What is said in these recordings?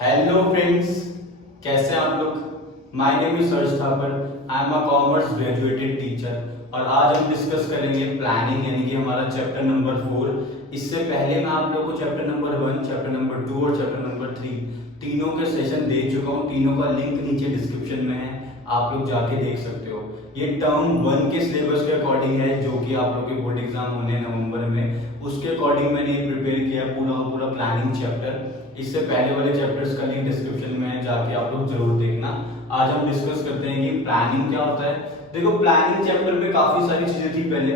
Hello friends, कैसे हैं आप लोग। My name is surge Thapar. I am a commerce graduated teacher और आज हम डिस्कस करेंगे प्लानिंग यानी कि हमारा चैप्टर नंबर 4। इससे पहले मैं आप लोगों को चैप्टर नंबर 1, चैप्टर नंबर 2 और चैप्टर नंबर 3 तीनों के सेशन दे चुका हूँ। तीनों का लिंक नीचे डिस्क्रिप्शन में है, आप लोग जाके देख सकते हो। ये टर्म 1 के सिलेबस के अकॉर्डिंग है जो कि आप लोग के बोर्ड एग्जाम होने हैं नवंबर में, उसके अकॉर्डिंग मैंने प्रिपेयर किया पूरा प्लानिंग चैप्टर। इससे पहले वाले चैप्टर्स का लिंक डिस्क्रिप्शन में है, जाके आप लोग जरूर देखना। आज हम डिस्कस करते हैं कि प्लानिंग क्या होता है। देखो, प्लानिंग चैप्टर में काफी सारी चीजें थी पहले,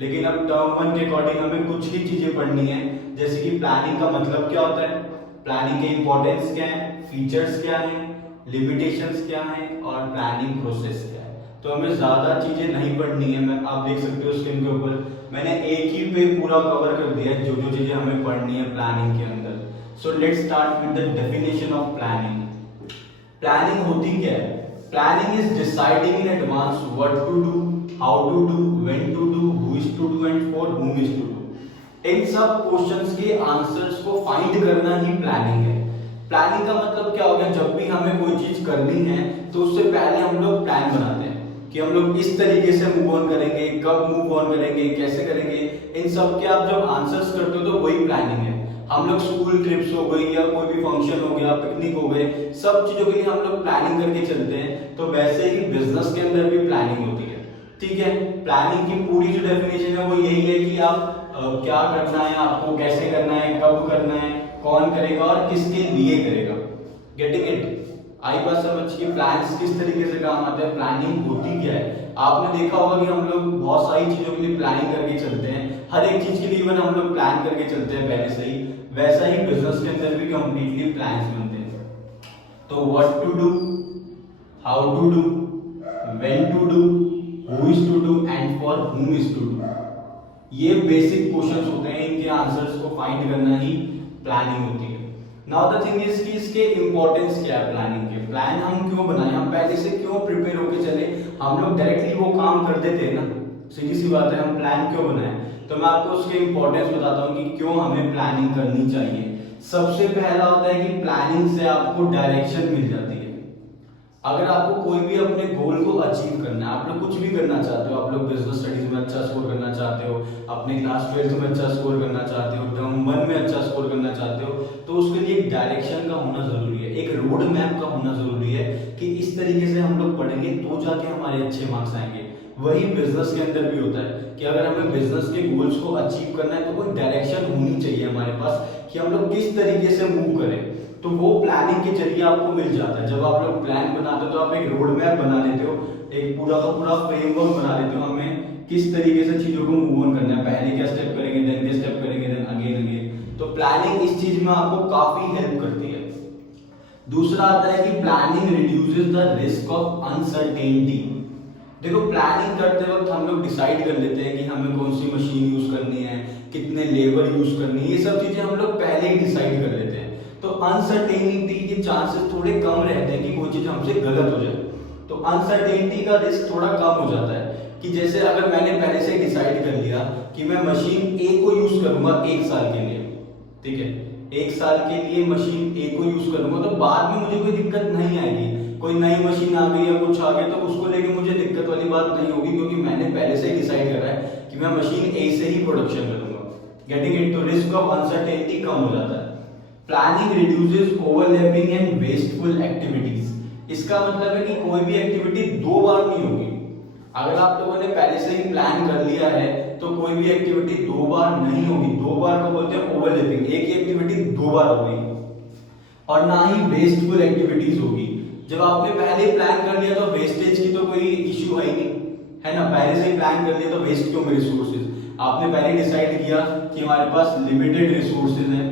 लेकिन अब टर्म 1 के अकॉर्डिंग हमें कुछ ही चीजें पढ़नी है। जैसे कि प्लानिंग का मतलब क्या होता है, प्लानिंग के इंपॉर्टेंस क्या है, फीचर्स क्या है, लिमिटेशंस क्या है और प्लानिंग प्रोसेस क्या है। तो हमें ज्यादा चीजें नहीं पढ़नी है। मैं आप देख सकते हो स्क्रीन के ऊपर मैंने एक ही पे पूरा कवर कर दिया है जो जो चीजें हमें पढ़नी है प्लानिंग के अंदर। So let's start with the definition of planning. Planning होती क्या है? Planning is deciding in advance what to do, how to do, when to do, who is to do and for whom is to do. इन सब questions के answers को find करना ही planning है। Planning का मतलब क्या हो गया, जब भी हमें कोई चीज करनी है तो उससे पहले हम लोग प्लान बनाते हैं कि हम लोग इस तरीके से मूव ऑन करेंगे, कब मूव ऑन करेंगे, कैसे करेंगे। इन सब के आप जब आंसर्स करते हो तो वही प्लानिंग है। हम लोग स्कूल ट्रिप्स हो गई या कोई भी फंक्शन हो गया, पिकनिक हो गए, सब चीजों के लिए हम लोग प्लानिंग करके चलते हैं। तो वैसे ही बिजनेस के अंदर भी प्लानिंग होती है। ठीक है, प्लानिंग की पूरी जो डेफिनेशन है वो यही है कि आप क्या करना है, आपको कैसे करना है, कब करना है, कौन करेगा और किसके लिए करेगा। Getting it? आई बात समझ कि प्लान्स किस तरीके से काम आते हैं, प्लानिंग होती क्या है। आपने देखा होगा कि हम लोग बहुत सारी चीजों के लिए प्लानिंग करके चलते हैं, हर एक चीज के लिए इवन हम लोग प्लान करके चलते हैं पहले से ही। वैसा ही बिजनेस के अंदर भी कंप्लीटली प्लान्स बनते हैं। तो what to do, how to do, when to do, who is to do and for whom is to do, ये बेसिक क्वेश्चंस होते हैं। इनके आंसर्स को फाइंड करना ही प्लानिंग होती है। नाउ द थिंग इज कि इसके इंपॉर्टेंस क्या है प्लानिंग के। प्लान हम क्यों बनाए, हम पहले से क्यों प्रिपेयर होके चले। हम लोग डायरेक्टली वो काम कर देते हैं ना, सीधी सी बात है। हम प्लान क्यों बनाए, तो मैं आपको उसके इंपॉर्टेंस बताता हूँ कि क्यों हमें प्लानिंग करनी चाहिए। सबसे पहला होता है कि प्लानिंग से आपको डायरेक्शन मिल जाती है। अगर आपको कोई भी अपने गोल को अचीव करना है, आप लोग कुछ भी करना चाहते हो, आप लोग बिजनेस स्टडीज में अच्छा स्कोर करना चाहते हो, अपने क्लास 12th में अच्छा स्कोर करना चाहते हो, टर्म 1 में अच्छा स्कोर करना चाहते हो, तो उसके लिए एक डायरेक्शन का होना जरूरी है, एक रोड मैप का होना जरूरी है कि इस तरीके से हम लोग पढ़ेंगे तो जाके हमारे अच्छे मार्क्स आएंगे। वही बिजनेस के अंदर भी होता है कि अगर हमें बिजनेस के गोल्स को अचीव करना है तो कोई डायरेक्शन होनी चाहिए हमारे पास कि हम लोग किस तरीके से मूव करें। तो वो प्लानिंग के जरिए आपको मिल जाता है। जब आप लोग प्लान बनाते हो तो आप एक रोड मैप बना लेते हो, एक पूरा का पूरा फ्रेमवर्क बना लेते हो हमें किस तरीके से चीजों को मूव ऑन करना है। पहले क्या स्टेप करेंगे, देन क्या स्टेप करेंगे, देन अगेन। तो प्लानिंग इस चीज में आपको काफी हेल्प करती है। दूसरा आता है कि planning reduces the risk of uncertainty. देखो, प्लानिंग करते वक्त हम लोग डिसाइड कर लेते हैं कि हमें कौन सी मशीन यूज करनी है, कितने लेबर यूज करनी है, ये सब चीजें हम लोग पहले ही डिसाइड कर लेते हैं। तो अनसर्टेनिटी के चांसेस थोड़े कम रहते हैं कि कोई चीज हमसे गलत हो जाए। तो अनसर्टेनिटी का रिस्क थोड़ा कम हो जाता है कि जैसे अगर मैंने पहले से डिसाइड कर लिया कि मैं मशीन ए को यूज करूंगा 1 साल के लिए, ठीक है, 1 साल के लिए मशीन ए को यूज करूंगा, तो बाद में मुझे कोई दिक्कत नहीं आएगी। कोई नई मशीन आ गई या कुछ आ गया तो उसको लेके मुझे दिक्कत वाली बात नहीं होगी, क्योंकि मैंने पहले से ही डिसाइड करा है कि मैं मशीन ए से ही प्रोडक्शन करूंगा। Getting it? तो रिस्क ऑफ अनसर्टेनिटी कम हो जाता है। Planning reduces overlapping and wasteful activities. इसका मतलब है कि कोई भी एक्टिविटी 2 बार नहीं होगी। अगर आप लोगों ने पहले से ही प्लान कर लिया है तो कोई भी एक्टिविटी 2 बार नहीं होगी। 2 बार को बोलते हैं ओवरलैपिंग, एक ही एक्टिविटी 2 बार होगी। और ना ही वेस्टफुल एक्टिविटीज होगी। जब आपने पहले प्लान कर लिया तो वेस्टेज की तो कोई इश्यू है ही नहीं, है ना। पहले से ही प्लान कर लिया तो वेस्ट क्यों रिसोर्सेज। आपने पहले डिसाइड किया कि हमारे पास लिमिटेड रिसोर्सेज हैं,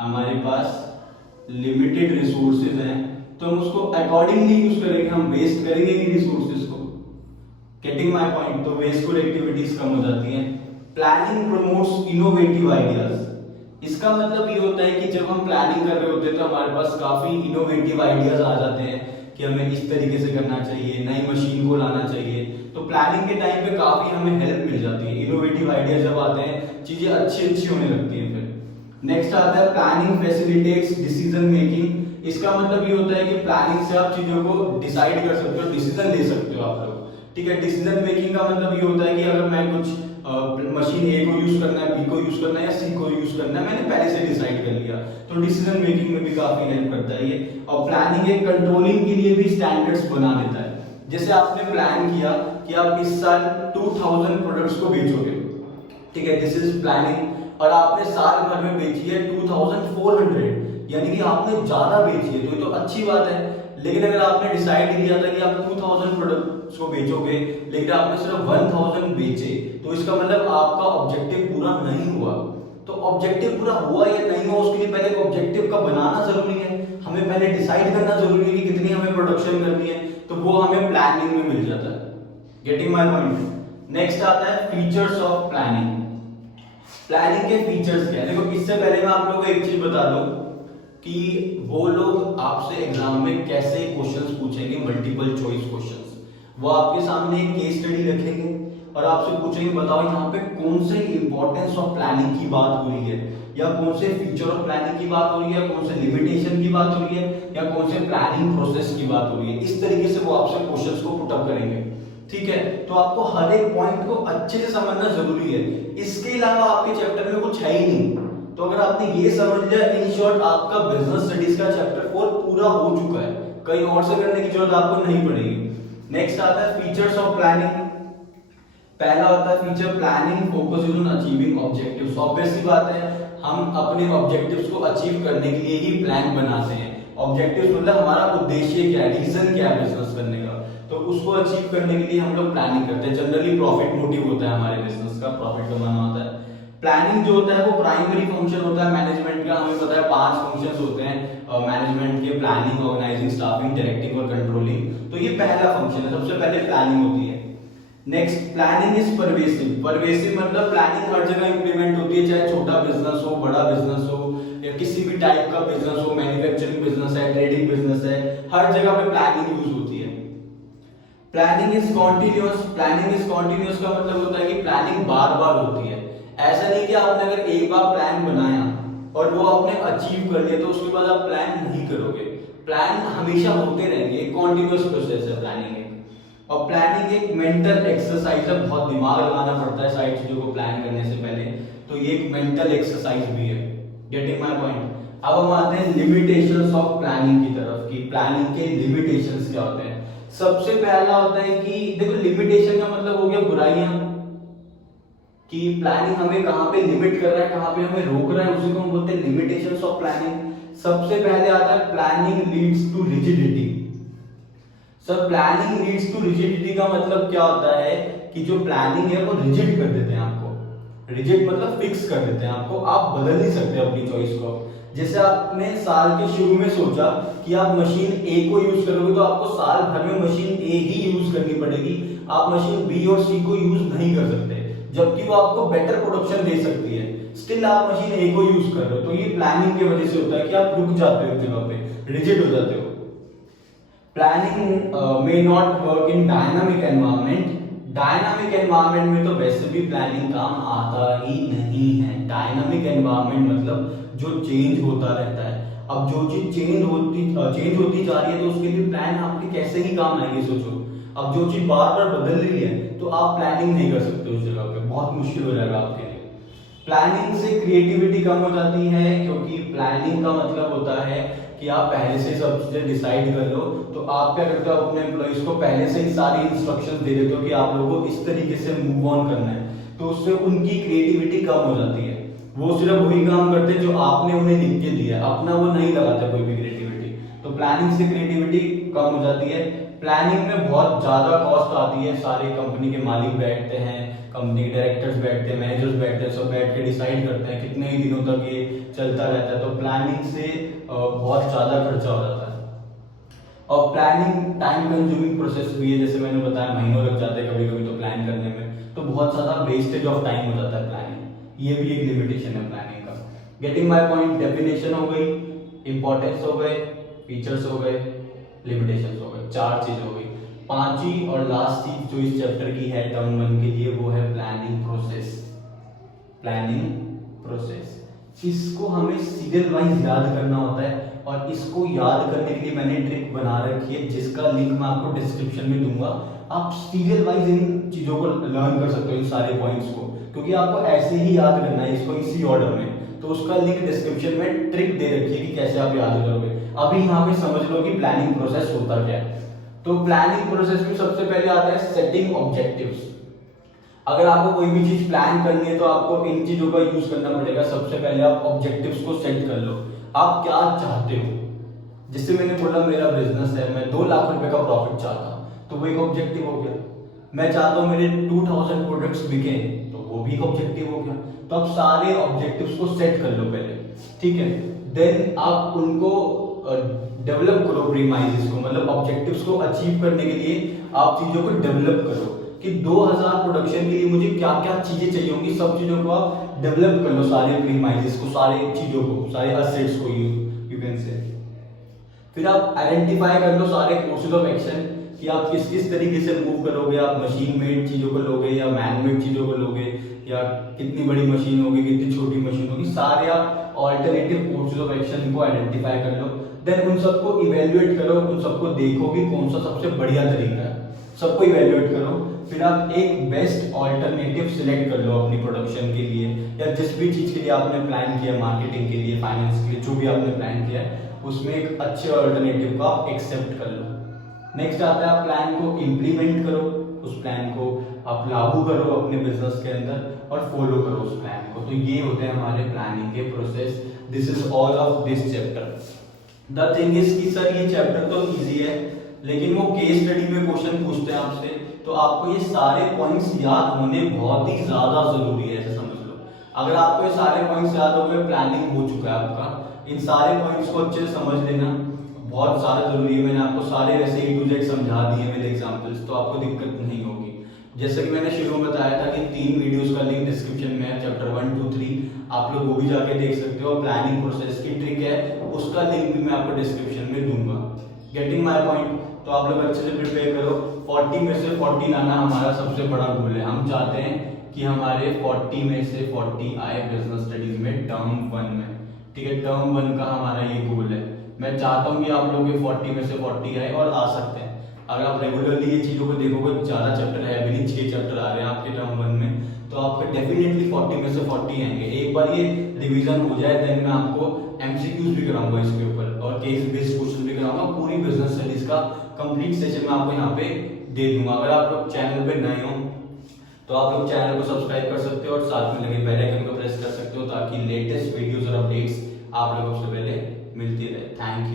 हमारे पास लिमिटेड रिसोर्सेज हैं, तो हम उसको अकॉर्डिंगली यूज करेंगे, हम वेस्ट करेंगे नहीं रिसोर्सेज को। Getting my point? तो वेस्टफुल एक्टिविटीज कम हो जाती हैं। Planning promotes innovative ideas. इसका मतलब ये होता है कि जब हम प्लानिंग कर रहे होते हैं तो हमारे पास काफी इनोवेटिव आइडियाज आ जाते हैं कि हमें इस तरीके से करना चाहिए, नई मशीन को लाना चाहिए। तो प्लानिंग के टाइम पे काफी हमें हेल्प मिल जाती है। इनोवेटिव आइडिया जब आते हैं चीजें अच्छी अच्छी होने लगती हैं। फिर नेक्स्ट आता है प्लानिंग फैसिलिटेट्स डिसीजन मेकिंग। इसका मतलब ये होता है कि प्लानिंग से आप चीजों को डिसाइड कर सकते हो, डिसीजन ले सकते हो आप लोग। ठीक है, डिसीजन मेकिंग का मतलब ये होता है कि अगर मैं कुछ मशीन ए को यूज करना है, बी को यूज करना है या सी को यूज करना है, मैंने पहले से डिसाइड कर लिया, तो डिसीजन मेकिंग में भी काफी हेल्प करता है ये। और प्लानिंग एक कंट्रोलिंग के लिए भी स्टैंडर्ड्स बना देता है। जैसे आपने प्लान किया कि आप इस साल 2000 प्रोडक्ट्स को बेचोगे, ठीक है, दिस इज प्लानिंग, और आपने साल भर में बेची है 2400, यानी कि आपने ज्यादा बेची है, तो ये तो अच्छी बात है। लेकिन अगर आपने डिसाइड किया था कि आप 2000 प्रोडक्ट्स को बेचोगे लेकिन आपने सिर्फ 1000 बेचे, तो इसका मतलब आपका ऑब्जेक्टिव पूरा नहीं हुआ। तो ऑब्जेक्टिव पूरा हुआ या नहीं हुआ उसके लिए पहले ऑब्जेक्टिव का बनाना जरूरी है, हमें पहले डिसाइड करना जरूरी है कि कितनी हमें प्रोडक्शन करनी है, तो वो हमें प्लानिंग में मिल जाता है। Getting my point. नेक्स्ट आता है फीचर्स ऑफ प्लानिंग। प्लानिंग के फीचर्स क्या है? देखो, इससे पहले मैं आप लोगों को एक चीज बता दूं कि वो लोग आपसे एग्जाम में कैसे क्वेश्चंस पूछेंगे, मल्टीपल चॉइस क्वेश्चंस। वो आपके सामने एक केस स्टडी रखेंगे और आपसे पूछेंगे बताओ यहाँ पे कौन से इंपॉर्टेंस ऑफ प्लानिंग की बात हो रही है, या कौन से फीचर ऑफ प्लानिंग की बात हो रही है, कौन से लिमिटेशन की बात हो रही है, या कौन से प्लानिंग प्रोसेस की बात हो रही है। इस तरीके से वो आपसे क्वेश्चंस को पुटअप करेंगे। ठीक है, तो आपको हर एक पॉइंट को अच्छे से समझना जरूरी है। इसके अलावा आपके चैप्टर में कुछ है ही नहीं। तो अगर आपने ये समझ लिया, इन शॉर्ट आपका बिजनेस स्टडीज का चैप्टर 4 पूरा हो चुका है, कहीं और से करने की जरूरत आपको नहीं पड़ेगी। नेक्स्ट आता है फीचर्स ऑफ प्लानिंग। पहला होता है feature planning focuses on achieving objectives. Obvious सी बात है, हम अपने ऑब्जेक्टिव्स को अचीव करने के लिए ही प्लान बनाते हैं। ऑब्जेक्टिव्स मतलब हमारा उद्देश्य क्या है, रीजन क्या है बिजनेस करने का, तो उसको अचीव करने के लिए हम लोग प्लानिंग करते हैं। जनरली प्रॉफिट मोटिव होता है हमारे बिजनेस का, प्रॉफिट कमाना होता है। प्लानिंग जो होता है वो प्राइमरी फंक्शन होता है मैनेजमेंट का। हमें पता है 5 फंक्शंस होते हैं मैनेजमेंट के, प्लानिंग, ऑर्गेनाइजिंग, स्टाफिंग, डायरेक्टिंग और कंट्रोलिंग। तो ये पहला फंक्शन है, सबसे पहले प्लानिंग होती है। Next, planning is pervasive. Pervasive मतलब प्लानिंग हर जगह इंप्लीमेंट होती है, चाहे छोटा बिजनेस हो, बड़ा बिजनेस हो, या किसी भी टाइप का बिजनेस हो, मैन्युफैक्चरिंग बिजनेस है, ट्रेडिंग बिजनेस है, हर जगह पे प्लानिंग यूज होती है। Planning is continuous. Planning is continuous का मतलब होता है कि प्लानिंग बार बार होती है। ऐसा नहीं कि आपने अगर एक बार प्लान बनाया और वो आपने अचीव कर लिया तो उसके बाद आप प्लान नहीं करोगे। प्लान हमेशा होते रहेंगे, कॉन्टिन्यूअस प्रोसेस है प्लानिंग एक। और प्लानिंग एक मेंटल एक्सरसाइज है, बहुत दिमाग लगाना पड़ता है सारी चीजों को प्लान करने से पहले, तो ये एक मेंटल एक्सरसाइज भी है। Getting my point. अब हम आते हैं लिमिटेशंस ऑफ प्लानिंग की तरफ कि प्लानिंग के लिमिटेशंस क्या होते हैं। सबसे पहला होता है कि देखो, लिमिटेशन का मतलब हो गया बुराइयां, कि प्लानिंग हमें कहां पे लिमिट कर रहा है, कहां पे हमें रोक रहा है, उसी को हम बोलते हैं लिमिटेशंस ऑफ प्लानिंग। सबसे पहले आता है planning leads to rigidity. Sir, planning leads to rigidity का मतलब क्या होता है कि जो प्लानिंग है वो रिजिड कर देते हैं आपको। रिजिड मतलब फिक्स कर देते हैं आपको, आप बदल नहीं सकते अपनी चॉइस को। जैसे आपने साल के शुरू में सोचा कि आप मशीन ए को यूज करोगे, तो आपको साल भर में मशीन ए ही यूज करनी पड़ेगी, आप मशीन बी और सी को यूज नहीं कर सकते, जबकि वो आपको बेटर प्रोडक्शन दे सकती है। स्टिल आप मशीन ए को यूज कर रहे हो, तो ये प्लानिंग की वजह से होता है कि आप रुक जाते हो जगह पे, रिजिड हो जाते हो। Planning may not work in dynamic environment. Dynamic environment में तो वैसे भी प्लानिंग काम आता ही नहीं है। डायनामिक एनवायरनमेंट मतलब जो चेंज होता रहता है। अब जो चीज चेंज होती जा रही है, तो उसके लिए प्लान आपके कैसे ही काम आएंगे, सोचो। अब जो चीज बार बार बदल रही है, तो आप प्लानिंग नहीं कर सकते उस जगह पे, बहुत मुश्किल हो जाएगा आपके लिए। प्लानिंग से क्रिएटिविटी कम हो जाती है, क्योंकि प्लानिंग का मतलब होता है कि आप पहले से सब चीजें डिसाइड कर लो, तो आप क्या करते हो, अपने एम्प्लॉइज को पहले से ही सारी इंस्ट्रक्शंस दे देते हो कि आप लोगों को इस तरीके से मूव ऑन करना है, तो उससे उनकी क्रिएटिविटी कम हो जाती है। वो सिर्फ वही काम करते हैं जो आपने उन्हें लिख के दिया, अपना वो नहीं लगाते कोई भी क्रिएटिविटी। तो प्लानिंग से क्रिएटिविटी कम हो जाती है। प्लानिंग में बहुत ज्यादा कॉस्ट आती है, सारे कंपनी के मालिक बैठते हैं, कंपनी के डायरेक्टर्स बैठते हैं, मैनेजर्स बैठते हैं, सब बैठ के डिसाइड करते हैं कितने ही दिनों तक ये चलता रहता है। तो प्लानिंग से बहुत ज्यादा खर्चा हो जाता है। और प्लानिंग टाइम कंज्यूमिंग प्रोसेस भी है, जैसे मैंने बताया महीनों लग जाते हैं कभी कभी तो प्लान करने में, तो बहुत ज्यादा वेस्टेज ऑफ टाइम हो जाता है प्लानिंग। ये भी एक लिमिटेशन है प्लानिंग का। Getting my point. डेफिनेशन हो गई, इंपॉर्टेंस हो गए, फीचर्स हो गए, लिमिटेशंस हो गए, 4 चीज हो गई। पांचवी और लास्ट चीज जो इस चैप्टर की है टर्म 1 के लिए, वो है प्लानिंग प्रोसेस। प्लानिंग प्रोसेस इसको हमें सीरियल वाइज याद करना होता है, और इसको याद करने के लिए मैंने ट्रिक बना रखी है जिसका लिंक मैं आपको डिस्क्रिप्शन में दूंगा। आप सीरियल वाइज इन चीजों को लर्न कर सकते हो, इन सारे पॉइंट्स को, क्योंकि आपको ऐसे ही याद करना है इसको इसी ऑर्डर में। तो उसका लिंक डिस्क्रिप्शन में ट्रिक दे रखी है कि कैसे आप याद करोगे। अभी यहाँ पे समझ लो कि प्लानिंग प्रोसेस होता क्या है। तो प्लानिंग प्रोसेस में सबसे पहले आता है सेटिंग ऑब्जेक्टिव्स। अगर आपको कोई भी चीज प्लान करनी है तो आपको इन चीजों का यूज करना पड़ेगा। सबसे पहले आप ऑब्जेक्टिव्स को सेट कर लो, आप क्या चाहते हो। जैसे मैंने बोला मेरा बिजनेस है, मैं 2 लाख रुपए का प्रॉफिट चाहता हूं, तो वो एक ऑब्जेक्टिव हो गया। मैं चाहता हूं मेरे 2000 प्रोडक्ट्स बिके, तो वो भी एक ऑब्जेक्टिव हो गया। तो आप सारे ऑब्जेक्टिव्स को सेट कर लो पहले, ठीक है। देन आप उनको डेवलप करो, प्रीमाइजेस को, मतलब ऑब्जेक्टिव्स को अचीव करने के लिए आप चीजों को डेवलप करो कि 2000 प्रोडक्शन के लिए मुझे क्या क्या चीजें चाहिए होंगी। सब चीजों को आप डेवलप कर लो, सारे प्रीमाइजेस को, सारे चीजों को, सारे असेट्स को, यू कैन से। फिर आप आइडेंटिफाई कर लो सारे कोर्सेज ऑफ एक्शन कि आप किस किस तरीके से मूव करोगे। आप मशीन मेड चीजों को लोगे या मैन मेड चीजों को लोगे, या कितनी बड़ी मशीन होगी, कितनी छोटी मशीन होगी, सारे आप ऑल्टरनेटिव कोर्सेज ऑफ एक्शन को आइडेंटिफाई कर लो। देन उन सबको इवेल्युएट करो, उन सबको देखो कि कौन सा सबसे बढ़िया तरीका है, सबको इवेल्युएट करो। फिर आप एक बेस्ट ऑल्टरनेटिव सिलेक्ट कर लो अपनी प्रोडक्शन के लिए, या जिस भी चीज के लिए आपने प्लान किया, मार्केटिंग के लिए, फाइनेंस के लिए, जो भी आपने प्लान किया है, उसमें एक अच्छे ऑल्टरनेटिव को आप एक्सेप्ट कर लो। नेक्स्ट आता है आप प्लान को इम्प्लीमेंट करो, उस प्लान को आप लागू करो अपने बिजनेस के अंदर और फॉलो करो उस प्लान को। तो ये होते हैं हमारे प्लानिंग के process. This is all of this chapter. The thing is कि सर ये चैप्टर तो इजी है, लेकिन वो केस स्टडी में क्वेश्चन पूछते हैं आपसे, तो आपको ये सारे पॉइंट्स याद होने बहुत ही ज्यादा जरूरी है, ऐसे समझ लो। अगर आपको ये सारे पॉइंट्स याद हो गए, प्लानिंग हो चुका है आपका। इन सारे पॉइंट्स को अच्छे से समझ लेना बहुत ज्यादा जरूरी है। मैंने आपको सारे वैसे A to Z समझा दिए विद एग्जांपल्स, तो आपको दिक्कत नहीं होगी। जैसे कि मैंने शुरू में बताया था कि 3 वीडियोस का लिंक डिस्क्रिप्शन में है, चैप्टर 1, 2, 3, आप लोग वो भी जाके देख सकते हो। प्लानिंग प्रोसेस की ट्रिक है, उसका लिंक भी मैं आपको डिस्क्रिप्शन में दूंगा। Getting my point? तो आप लोग अच्छे से प्रिपेयर करो। 40 में से 40 लाना हमारा सबसे बड़ा गोल है। हम चाहते हैं कि हमारे 40 में से 40 आए बिजनेस स्टडीज में टर्म 1 में, ठीक है। टर्म 1 का हमारा ये गोल है। मैं चाहता हूँ कि आप लोग के 40 में से 40 आए, और आ सकते हैं अगर आप रेगुलरली ये चीजों को देखोगे। ज्यादा चैप्टर है भी नहीं, 6 चैप्टर आ रहे हैं आपके टर्म 1 में, तो आपके डेफिनेटली 40 में से 40 आएंगे। एक बार ये रिवीजन हो जाए, देन मैं आपको एमसीक्यूज भी कराऊंगा इसके ऊपर, और केस बेस्ड क्वेश्चन भी कराऊंगा। पूरी बिजनेस स्टडीज का कंप्लीट सेशन मैं आपको यहाँ पे दे दूंगा। अगर आप लोग चैनल पे नए हो तो आप लोग चैनल को सब्सक्राइब कर सकते हो और साथ में लगे बेल आइकन को प्रेस कर सकते हो, ताकि लेटेस्ट वीडियोस और अपडेट्स आप लोगों से पहले मिलती रहे। Thank you.